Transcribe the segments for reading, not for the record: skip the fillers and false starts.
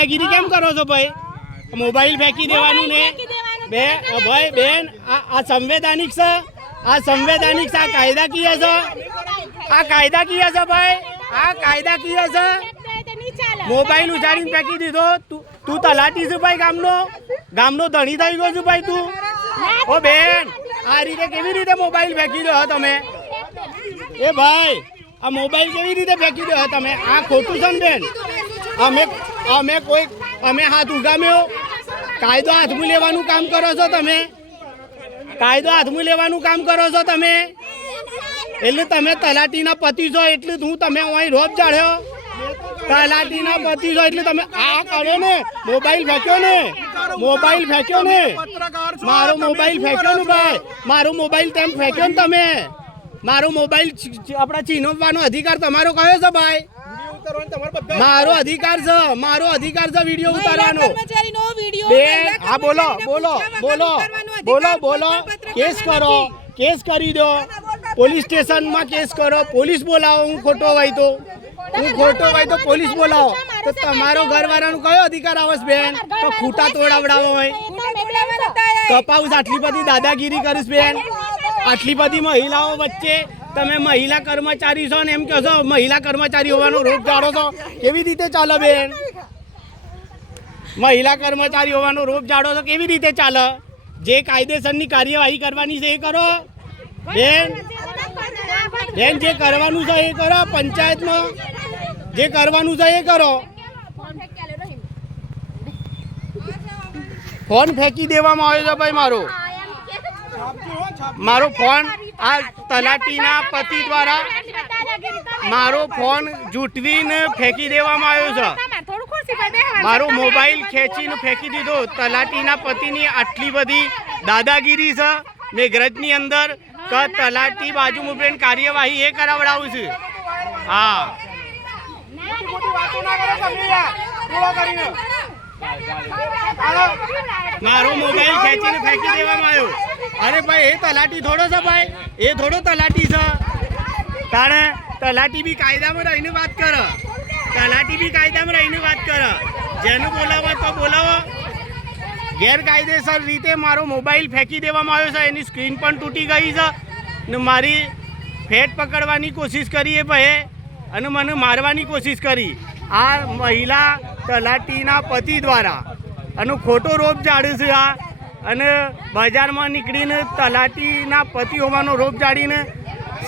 દાદાગીરી કેમ કરો છો ભાઈ? મોબાઈલ ફેંકી દેવાનું ને બે ભાઈ બેન આ સંવૈધાનિક છે, આ સંવૈધાનિક છે, આ કાયદાકીય છે, આ કાયદાકીય છે ભાઈ, આ કાયદાકીય છે. મોબાઈલ ઉજાડીને ફેંકી દીધો. તું તલાટી છે ભાઈ, ગામનો ધણી થઈ ગયો છું ભાઈ તું. ઓ બેન આ રીતે કેવી રીતે મોબાઈલ ફેંકી દો તમે? એ ભાઈ આ મોબાઈલ કેવી રીતે ફેંકી દો તમે? આ ખોટું છે ને બેન. અમે હાથ ઉગામ્યો. કાયદો હાથમાં લેવાનું કામ કરો છો તમે, કાયદો હાથમાં લેવાનું કામ કરો છો તમે. એટલે તમે તલાટીના પતિ છો એટલે હું તમે અહીં રોપ જાળ્યો. તલાટીના પતિ છો એટલે તમે આ કરો ને, મોબાઈલ ફેંક્યો ને, મોબાઈલ ફેંક્યો ને, મારો મોબાઈલ ફેંક્યો ને ભાઈ, મારો મોબાઈલ તેમ ફેંક્યો ને તમે. મારો મોબાઈલ આપણા છીનવવાનો અધિકાર તમારો કયો છે ભાઈ? મારો અધિકાર છે, મારો અધિકાર છે વિડીયો ઉતારવાનો. બેન હા બોલો બોલો બોલો બોલો બોલો. કેસ કરો, કેસ કરી દો, પોલીસ સ્ટેશનમાં કેસ કરો, પોલીસ બોલાવો. હું ખોટો હોય તો પોલીસ બોલાવો. તો તમારો ઘરવાળાનો કયો અધિકાર આવે બેન? તો ખૂટા તોડાવડાવો હોય, કપાઉસ આટલી બધી દાદાગીરી કરીશ બેન? આટલી બધી મહિલાઓ વચ્ચે તમે મહિલા કર્મચારી છો ને એમ કહો છો મહિલા કર્મચારી હોવાનો રોપ જાળો છો? કેવી રીતે ચાલે બેન? મહિલા કર્મચારી હોવાનો રોપ જાળો છો કેવી રીતે ચાલે? જે કાયદેસરની કાર્યવાહી કરવાની છે એ કરો બેન. બેન જે કરવાનું છે એ કરો, પંચાયતમાં જે કરવાનું છે એ કરો. ફોન ફેંકી દેવામાં આવ્યો છે ભાઈ મારો ફોન આ તલાટીના પતિ દ્વારા મારો ફોન જૂટવીને ફેંકી દેવામાં આવ્યો છે. મારો મોબાઈલ ખેંચીને ફેંકી દીધો. તલાટીના પતિની આટલી બધી દાદાગીરી છે મેઘરજની અંદર કે તલાટી બાજુ મૂકીને કાર્યવાહી એ કરાવડાવું છું. હા મારો મોબાઈલ ખેંચીને ફેંકી દેવામાં આવ્યો. અરે ભાઈ એ તલાટી થોડો છે ભાઈ, એ થોડો તલાટી છે. તારે તલાટી બી કાયદામાં રહીને વાત કરે, તલાટી બી કાયદામાં રહીને વાત કરે. જેને બોલાવો તો બોલાવો. ગેરકાયદેસર રીતે મારો મોબાઈલ ફેંકી દેવામાં આવ્યો છે. એની સ્ક્રીન પણ તૂટી ગઈ છે ને મારી ફેટ પકડવાની કોશિશ કરી એ ભાઈ અને મને મારવાની કોશિશ કરી આ મહિલા તલાટીના પતિ દ્વારા. અને ખોટો રોપ જાળે છે આ. અને બજારમાં નીકળીને તલાટીના પતિ હોવાનો રોપ જાળીને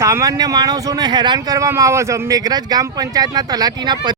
સામાન્ય માણસોને હેરાન કરવામાં આવે છે. મેઘરજ ગ્રામ પંચાયતના તલાટીના પતિ